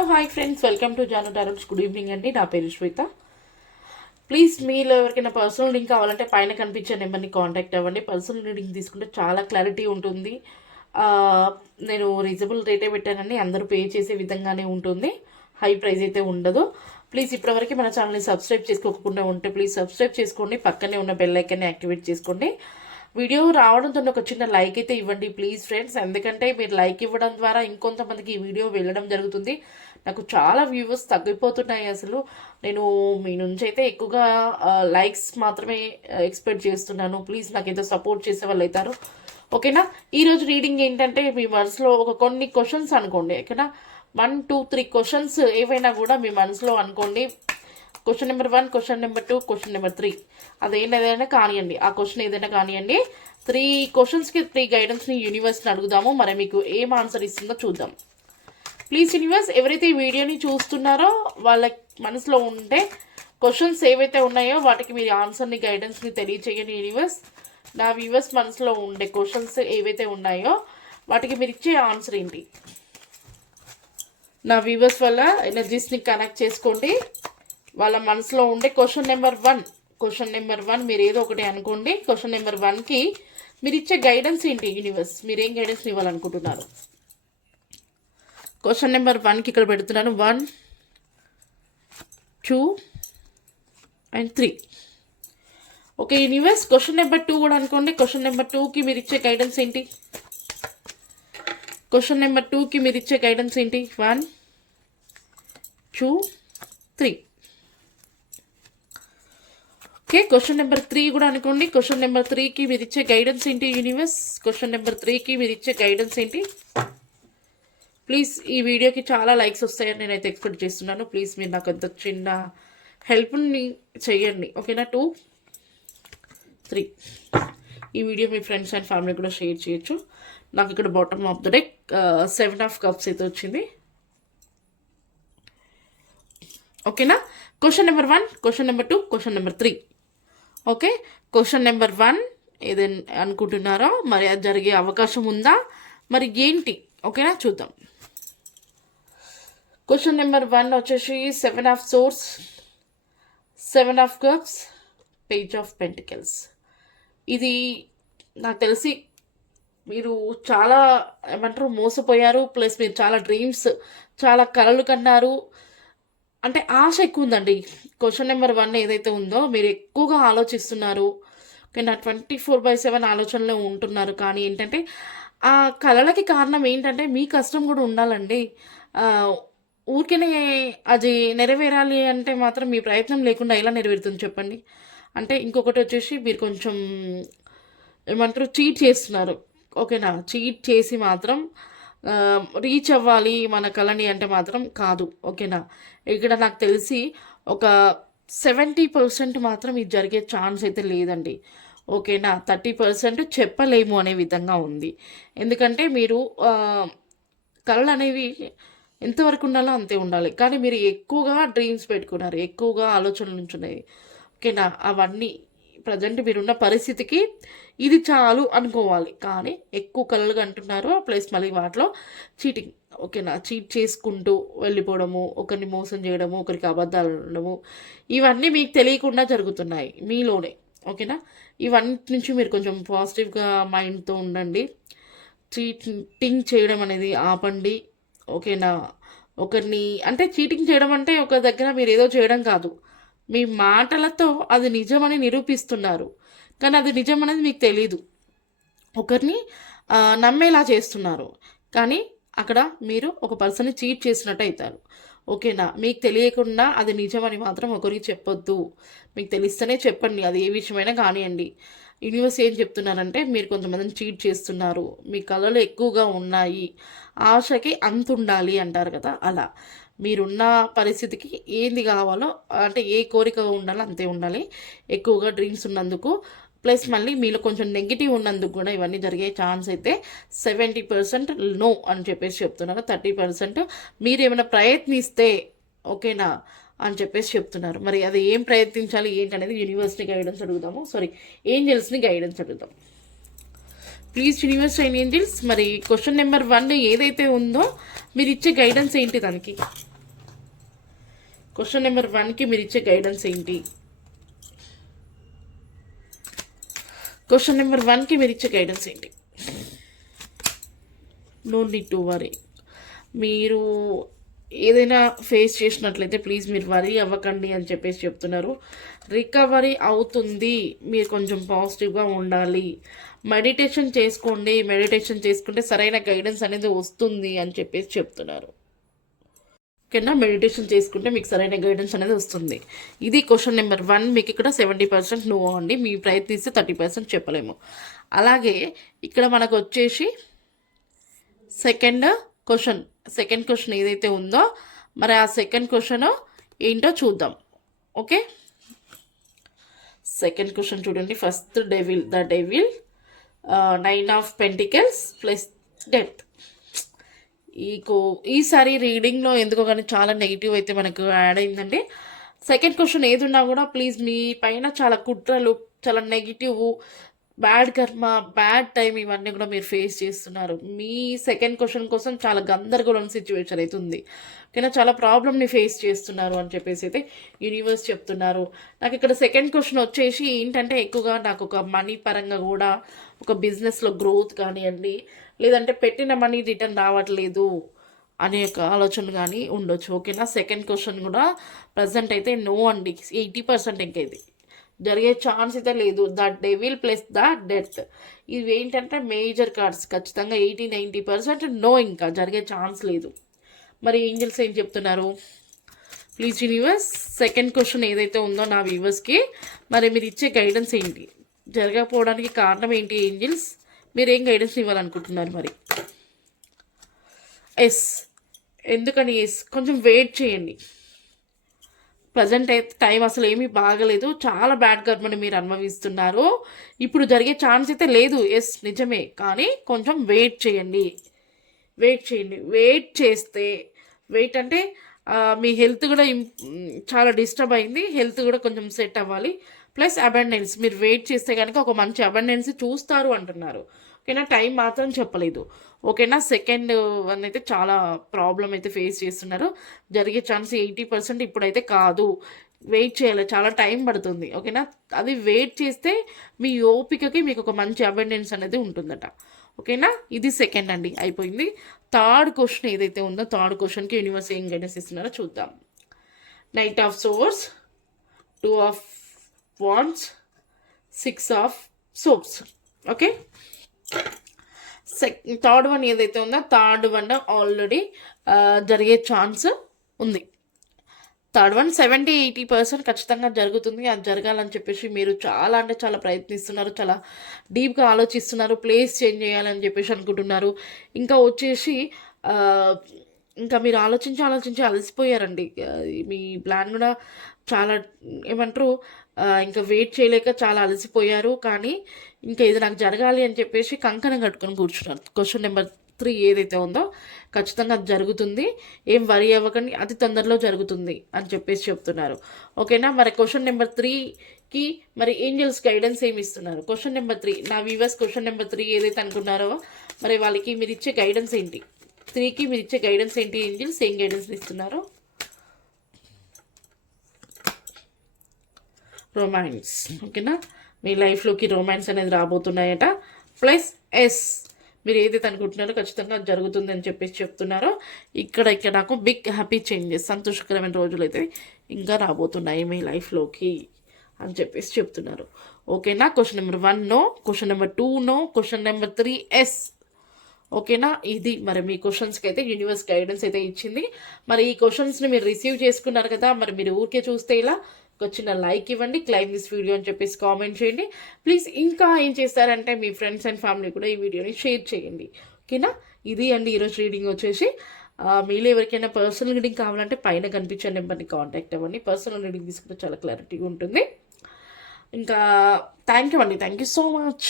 Hello hi friends welcome to Janu టారమ్స్ good evening అండి. నా పేరు శ్వేత. ప్లీజ్ మీలో ఎవరికైనా పర్సనల్ లింక్ కావాలంటే పైన కనిపించే నెంబర్ని కాంటాక్ట్ అవ్వండి. పర్సనల్ రీడింగ్ తీసుకుంటే చాలా క్లారిటీ ఉంటుంది. నేను రీజనబుల్ రేటే పెట్టానండి. అందరూ పే చేసే విధంగానే ఉంటుంది. హై ప్రైస్ అయితే ఉండదు. ప్లీజ్ ఇప్పటివరకు మన ఛానల్ని సబ్స్క్రైబ్ చేసుకోకుండా ఉంటే ప్లీజ్ సబ్స్క్రైబ్ చేసుకోండి. పక్కనే ఉన్న బెల్ ఐకాన్ని యాక్టివేట్ చేసుకోండి. వీడియో రావడంతో ఒక చిన్న లైక్ అయితే ఇవ్వండి ప్లీజ్ ఫ్రెండ్స్ ఎందుకంటే మీరు లైక్ ఇవ్వడం ద్వారా ఇంకొంతమందికి ఈ వీడియో వెళ్ళడం జరుగుతుంది. నాకు చాలా వ్యూవర్స్ తగ్గిపోతున్నాయి అసలు. నేను మీ నుంచి అయితే ఎక్కువగా లైక్స్ మాత్రమే ఎక్స్పెక్ట్ చేస్తున్నాను. ప్లీజ్ నాకు ఏదో సపోర్ట్ చేసే వాళ్ళు అవుతారు. ఓకేనా? ఈరోజు రీడింగ్ ఏంటంటే మీ మనసులో ఒక కొన్ని క్వశ్చన్స్ అనుకోండి. ఓకేనా? వన్ టూ త్రీ క్వశ్చన్స్ ఏవైనా కూడా మీ మనసులో అనుకోండి. Question number one question number two question number three అదేం ఏదైనా కానివ్వండి ఆ క్వశ్చన్ ఏదైనా కానివ్వండి త్రీ క్వశ్చన్స్కి త్రీ గైడెన్స్ని యూనివర్స్ని అడుగుదాము. మరి మీకు ఏం ఆన్సర్ ఇస్తుందో చూద్దాం. ప్లీజ్ యూనివర్స్ ఎవరైతే ఈ వీడియోని చూస్తున్నారో వాళ్ళ మనసులో ఉంటే క్వశ్చన్స్ ఏవైతే ఉన్నాయో వాటికి మీరు ఆన్సర్ని గైడెన్స్ని తెలియచేయండి యూనివర్స్ నా వ్యూవర్స్ మనసులో ఉండే క్వశ్చన్స్ ఏవైతే ఉన్నాయో వాటికి మీరు ఇచ్చే ఆన్సర్ ఏంటి? నా వ్యూవర్స్ వల్ల ఎనర్జీస్ని కనెక్ట్ చేసుకోండి. వాళ్ళ మనసులో ఉండే question number one question number one మీరు ఏదో ఒకటి అనుకోండి. క్వశ్చన్ నెంబర్ వన్కి మీరు ఇచ్చే గైడెన్స్ ఏంటి యూనివర్స్ మీరు ఏం గైడెన్స్ ఇవ్వాలనుకుంటున్నారు? క్వశ్చన్ నెంబర్ వన్కి ఇక్కడ పెడుతున్నాను. One two and three okay universe question number two కూడా అనుకోండి. క్వశ్చన్ నెంబర్ టూకి మీరు ఇచ్చే గైడెన్స్ ఏంటి? క్వశ్చన్ నెంబర్ టూకి మీరు ఇచ్చే గైడెన్స్ ఏంటి? One two three okay question number three కూడా అనుకోండి. క్వశ్చన్ నెంబర్ త్రీకి మీరు ఇచ్చే గైడెన్స్ ఏంటి యూనివర్స్ క్వశ్చన్ నెంబర్ త్రీకి మీరు ఇచ్చే గైడెన్స్ ఏంటి? ప్లీజ్ ఈ వీడియోకి చాలా లైక్స్ వస్తాయని నేనైతే ఎక్స్పెక్ట్ చేస్తున్నాను. ప్లీజ్ మీరు నాకు ఎంత చిన్న హెల్ప్ని చేయండి ఓకేనా? Two three. ఈ వీడియో మీ ఫ్రెండ్స్ అండ్ ఫ్యామిలీ కూడా షేర్ చేయొచ్చు. నాకు ఇక్కడ bottom of the deck seven of cups అయితే వచ్చింది. ఓకేనా? Question number one question number two question number three okay? Question number one ఏదైనా అనుకుంటున్నారో? మరి అది జరిగే అవకాశం ఉందా? మరి ఏంటి? ఓకేనా? చూద్దాం. క్వశ్చన్ నెంబర్ వన్ వచ్చేసి seven of swords seven of cups page of pentacles ఇది నాకు తెలిసి మీరు చాలా ఏమంటారు మోసపోయారు ప్లస్ మీరు చాలా డ్రీమ్స్ చాలా కలలు కన్నారు. అంటే ఆశ ఎక్కువ ఉందండి. క్వశ్చన్ నెంబర్ వన్ ఏదైతే ఉందో మీరు ఎక్కువగా ఆలోచిస్తున్నారు. నా ట్వంటీ ఫోర్ బై సెవెన్ ఆలోచనలో ఉంటున్నారు. కానీ ఏంటంటే ఆ కళలకి కారణం ఏంటంటే మీ కష్టం కూడా ఉండాలండి. ఊరికనే అది నెరవేరాలి అంటే మాత్రం మీ ప్రయత్నం లేకుండా ఎలా నెరవేరుతుంది చెప్పండి? అంటే ఇంకొకటి వచ్చేసి మీరు కొంచెం ఏమంటారు చీట్ చేస్తున్నారు. ఓకేనా? చీట్ చేసి మాత్రం రీచ్ అవ్వాలి మన కళని అంటే మాత్రం కాదు. ఓకేనా? ఇక్కడ నాకు తెలిసి ఒక సెవెంటీ పర్సెంట్ మాత్రం ఇది జరిగే ఛాన్స్ అయితే లేదండి. ఓకేనా? థర్టీ పర్సెంట్ చెప్పలేము అనే విధంగా ఉంది. ఎందుకంటే మీరు కళలు అనేవి ఎంతవరకు ఉండాలో అంతే ఉండాలి. కానీ మీరు ఎక్కువగా డ్రీమ్స్ పెట్టుకున్నారు. ఎక్కువగా ఆలోచనలు ఉంచున్నాయి. ఓకేనా? అవన్నీ ప్రజెంట్ మీరున్న పరిస్థితికి ఇది చాలు అనుకోవాలి. కానీ ఎక్కువ కళలు అంటున్నారు ప్లస్ మళ్ళీ వాటిలో చీటింగ్ ఓకేనా? చీట్ చేసుకుంటూ వెళ్ళిపోవడము ఒకరిని మోసం చేయడము ఒకరికి అబద్ధాలు ఉండడము ఇవన్నీ మీకు తెలియకుండా జరుగుతున్నాయి మీలోనే. ఓకేనా? ఇవన్నీ నుంచి మీరు కొంచెం పాజిటివ్గా మైండ్తో ఉండండి. చీటింగ్ చేయడం అనేది ఆపండి. ఓకేనా ఒకరిని అంటే చీటింగ్ చేయడం అంటే ఒక దగ్గర మీరు ఏదో చేయడం కాదు. మీ మాటలతో అది నిజమని నిరూపిస్తున్నారు. కానీ అది నిజం అనేది మీకు తెలీదు. ఒకరిని నమ్మేలా చేస్తున్నారు. కానీ అక్కడ మీరు ఒక పర్సన్ని చీట్ చేసినట్టు అవుతారు. ఓకేనా మీకు తెలియకుండా అది నిజమని మాత్రం ఒకరికి చెప్పొద్దు. మీకు తెలిస్తేనే చెప్పండి అది ఏ విషయమైనా కానివ్వండి యూనివర్స్ ఏం చెప్తున్నారంటే మీరు కొంతమందిని చీట్ చేస్తున్నారు మీ కళలు ఎక్కువగా ఉన్నాయి ఆశకి అంత ఉండాలి అంటారు కదా అలా. మీరున్న పరిస్థితికి ఏంది కావాలో అంటే ఏ కోరిక ఉండాలో అంతే ఉండాలి. ఎక్కువగా డ్రీమ్స్ ఉన్నందుకు ప్లస్ మళ్ళీ మీలో కొంచెం నెగిటివ్ ఉన్నందుకు కూడా ఇవన్నీ జరిగే ఛాన్స్ అయితే సెవెంటీ పర్సెంట్ నో అని చెప్పేసి చెప్తున్నారు. థర్టీ పర్సెంట్ మీరు ఏమైనా ప్రయత్నిస్తే ఓకేనా? అని చెప్పేసి చెప్తున్నారు. మరి అది ఏం ప్రయత్నించాలి? ఏంటనేది యూనివర్స్ని గైడెన్స్ అడుగుదాము. సారీ ఏంజల్స్ని గైడెన్స్ అడుగుదాం ప్లీజ్ యూనివర్స్ అండ్ ఏంజల్స్ మరి క్వశ్చన్ నెంబర్ వన్ ఏదైతే ఉందో మీరు ఇచ్చే గైడెన్స్ ఏంటి దానికి? క్వశ్చన్ నెంబర్ వన్కి మీరు ఇచ్చే గైడెన్స్ ఏంటి? క్వశ్చన్ నెంబర్ వన్కి మీరు ఇచ్చే గైడెన్స్ ఏంటి? నో నీడ్ టు వరీ మీరు ఏదైనా ఫేస్ చేసినట్లయితే ప్లీజ్ మీరు వరీ అవ్వకండి అని చెప్పేసి చెప్తున్నారు. రికవరీ అవుతుంది. మీరు కొంచెం పాజిటివ్గా ఉండాలి. మెడిటేషన్ చేసుకోండి. మెడిటేషన్ చేసుకుంటే సరైన గైడెన్స్ అనేది వస్తుంది అని చెప్పేసి చెప్తున్నారు. ఓకేనా మెడిటేషన్ చేసుకుంటే మీకు సరైన గైడెన్స్ అనేది వస్తుంది. ఇది క్వశ్చన్ నెంబర్ వన్ మీకు ఇక్కడ సెవెంటీ పర్సెంట్ నువ్వు అండి. మీ ప్రయత్నిస్తే థర్టీ పర్సెంట్ చెప్పలేము. అలాగే ఇక్కడ మనకు వచ్చేసి సెకండ్ క్వశ్చన్ సెకండ్ క్వశ్చన్ ఏదైతే ఉందో మరి ఆ సెకండ్ క్వశ్చన్ ఏంటో చూద్దాం. ఓకే? సెకండ్ క్వశ్చన్ చూడండి. First devil the devil nine of pentacles plus death ఈ కో ఈసారి రీడింగ్లో ఎందుకో కానీ చాలా నెగిటివ్ అయితే మనకు యాడ్ అయిందండి. సెకండ్ క్వశ్చన్ ఏది ఉన్నా కూడా ప్లీజ్ మీ పైన చాలా కుట్రలు చాలా negative bad karma bad time ఇవన్నీ కూడా మీరు ఫేస్ చేస్తున్నారు. మీ సెకండ్ క్వశ్చన్ కోసం చాలా గందరగోళం సిచ్యువేషన్ అయితే ఉంది ఓకేనా? చాలా ప్రాబ్లమ్ని ఫేస్ చేస్తున్నారు అని చెప్పేసి అయితే యూనివర్స్ చెప్తున్నారు. నాకు ఇక్కడ సెకండ్ క్వశ్చన్ వచ్చేసి ఏంటంటే ఎక్కువగా నాకు ఒక మనీ పరంగా కూడా ఒక బిజినెస్లో గ్రోత్ కానివ్వండి లేదంటే పెట్టిన మనీ రిటర్న్ రావట్లేదు అనే ఒక ఆలోచన కానీ ఉండొచ్చు. ఓకేనా? సెకండ్ క్వశ్చన్ కూడా ప్రజెంట్ అయితే నో అండి. ఎయిటీ పర్సెంట్ ఇంకైతే. జరిగే ఛాన్స్ అయితే లేదు. The devil plus the death ఇవి ఏంటంటే మేజర్ కార్డ్స్ ఖచ్చితంగా ఎయిటీ నైంటీ పర్సెంట్ నో ఇంకా జరిగే ఛాన్స్ లేదు. మరి ఏంజల్స్ ఏం చెప్తున్నారు? ప్లీజ్ యూనివర్స్ సెకండ్ క్వశ్చన్ ఏదైతే ఉందో నా వ్యూవర్స్కి మరి మీరు ఇచ్చే గైడెన్స్ ఏంటి? జరగకపోవడానికి కారణం ఏంటి ఏంజిల్స్? మీరు ఏం గైడెన్స్ ఇవ్వాలనుకుంటున్నారు మరి? ఎస్ ఎందుకని? ఎస్ కొంచెం వెయిట్ చేయండి. ప్రజెంట్ అయితే టైం అసలు ఏమీ బాగలేదు. చాలా బ్యాడ్ కర్మని మీరు అనుభవిస్తున్నారు. ఇప్పుడు జరిగే ఛాన్స్ అయితే లేదు. ఎస్ నిజమే. కానీ కొంచెం వెయిట్ చేయండి. వెయిట్ చేయండి. వెయిట్ చేస్తే వెయిట్ అంటే మీ హెల్త్ కూడా చాలా డిస్టర్బ్ అయింది. హెల్త్ కూడా కొంచెం సెట్ అవ్వాలి. Plus abundance. మీరు వెయిట్ చేస్తే కనుక ఒక మంచి అబండెన్స్ చూస్తారు అంటున్నారు. ఓకేనా? టైం మాత్రం చెప్పలేదు. ఓకేనా? సెకండ్ వన్ అయితే చాలా ప్రాబ్లం అయితే ఫేస్ చేస్తున్నారు. జరిగే ఛాన్స్ ఎయిటీ పర్సెంట్ ఇప్పుడైతే కాదు. వెయిట్ చేయాలి. చాలా టైం పడుతుంది. ఓకేనా? అది వెయిట్ చేస్తే మీ ఓపికకి మీకు ఒక మంచి అబండెన్స్ అనేది ఉంటుందట. ఓకేనా? ఇది సెకండ్ అండి. అయిపోయింది. థర్డ్ క్వశ్చన్ ఏదైతే ఉందో థర్డ్ క్వశ్చన్కి యూనివర్స్ ఏం గైడెన్స్ ఇస్తున్నారో చూద్దాం. Knight of swords two of wands six of cups okay? Check third one ఏదైతే ఉందో థర్డ్ వన్ ఆల్రెడీ జరిగే ఛాన్స్ ఉంది. Third one seventy eighty percent ఖచ్చితంగా జరుగుతుంది. అది జరగాలని చెప్పేసి మీరు చాలా అంటే చాలా ప్రయత్నిస్తున్నారు. చాలా డీప్గా ఆలోచిస్తున్నారు. ప్లేస్ చేంజ్ చేయాలని చెప్పేసి అనుకుంటున్నారు. ఇంకా వచ్చేసి ఇంకా మీరు ఆలోచించి ఆలోచించి అలసిపోయారండి. మీ ప్లాన్ కూడా చాలా ఏమంటారు ఇంకా వెయిట్ చేయలేక చాలా అలసిపోయారు. కానీ ఇంకా ఇది నాకు జరగాలి అని చెప్పేసి కంకణం కట్టుకొని కూర్చున్నారు క్వశ్చన్ నెంబర్ త్రీ ఏదైతే ఉందో ఖచ్చితంగా అది జరుగుతుంది. ఏం వరి అవ్వకండి అతి తొందరలో జరుగుతుంది అని చెప్పేసి చెప్తున్నారు. ఓకేనా మరి క్వశ్చన్ నెంబర్ త్రీకి మరి ఏంజల్స్ గైడెన్స్ ఏమి ఇస్తున్నారు? క్వశ్చన్ నెంబర్ త్రీ నా వ్యూవర్స్ క్వశ్చన్ నెంబర్ త్రీ ఏదైతే అనుకున్నారో మరి వాళ్ళకి మీరు ఇచ్చే గైడెన్స్ ఏంటి? త్రీకి మీరు ఇచ్చే గైడెన్స్ ఏంటి? ఏంజల్స్ ఏం గైడెన్స్ ఇస్తున్నారు? రొమాన్స్ ఓకేనా మీ లైఫ్లోకి రొమాన్స్ అనేది రాబోతున్నాయట. ప్లస్ ఎస్ మీరు ఏదైతే అనుకుంటున్నారో ఖచ్చితంగా అది జరుగుతుంది అని చెప్పేసి చెప్తున్నారో. ఇక్కడ ఇక్కడ నాకు బిగ్ హ్యాపీ చేంజెస్ సంతోషకరమైన రోజులు అయితే ఇంకా రాబోతున్నాయి మీ లైఫ్లోకి అని చెప్పేసి చెప్తున్నారు. ఓకేనా question number one no question number two no question number three yes ఓకేనా ఇది మరి మీ క్వశ్చన్స్కి అయితే యూనివర్స్ గైడెన్స్ అయితే ఇచ్చింది. మరి ఈ క్వశ్చన్స్ని మీరు రిసీవ్ చేసుకున్నారు కదా మరి మీరు ఊరికే చూస్తే ఇలా ఒక చిన్న లైక్ ఇవ్వండి క్లైమ్ దిస్ వీడియో అని చెప్పేసి కామెంట్ చేయండి. ప్లీజ్ ఇంకా ఏం చేస్తారంటే మీ ఫ్రెండ్స్ అండ్ ఫ్యామిలీ కూడా ఈ వీడియోని షేర్ చేయండి. ఓకేనా? ఇది అండి ఈరోజు రీడింగ్ వచ్చేసి. మీలో ఎవరికైనా పర్సనల్ రీడింగ్ కావాలంటే పైన కనిపించే నెంబర్ని కాంటాక్ట్ అవ్వండి. పర్సనల్ రీడింగ్ తీసుకుంటే చాలా క్లారిటీగా ఉంటుంది. ఇంకా థ్యాంక్ యూ అండి. Thank you so much.